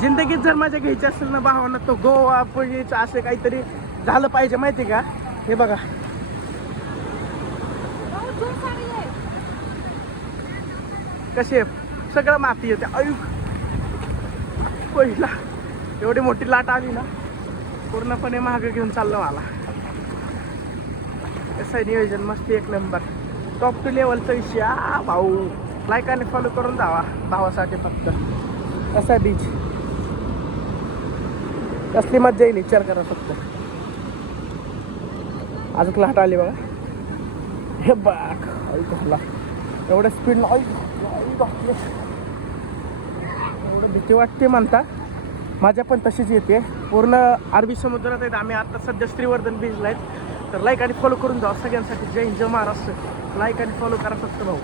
जिंदगीत जर मजा घ्यायची असेल ना भावांना, तो गोवा पळीचं असं काहीतरी झालं पाहिजे माहिती का. हे बघा कसे सगळं माती येते. अयु पहिला एवढी मोठी लाट आली ना, पूर्णपणे मागं घेऊन चाललं मला. कसं आहे नियोजन मस्त एक नंबर, टॉप टू लेवलचा विषय. भाऊ लाईक आणि फॉलो करून जावा भावासाठी फक्त. कसा बीच कसली मजा येईल विचार करा फक्त. अजून लाट आली बघा. हे बघ झाला एवढ्या स्पीडला. एवढं भीती वाटते म्हणता, माझ्या पण तशीच येते. पूर्ण अरबी समुद्रात आहेत आम्ही आता सध्या, श्रीवर्धन बीचला आहेत. तर लाईक आणि फॉलो करून जाऊ सगळ्यांसाठी. जय हिंद जय महाराष्ट्र. लाईक आणि फॉलो करा फक्त भाऊ.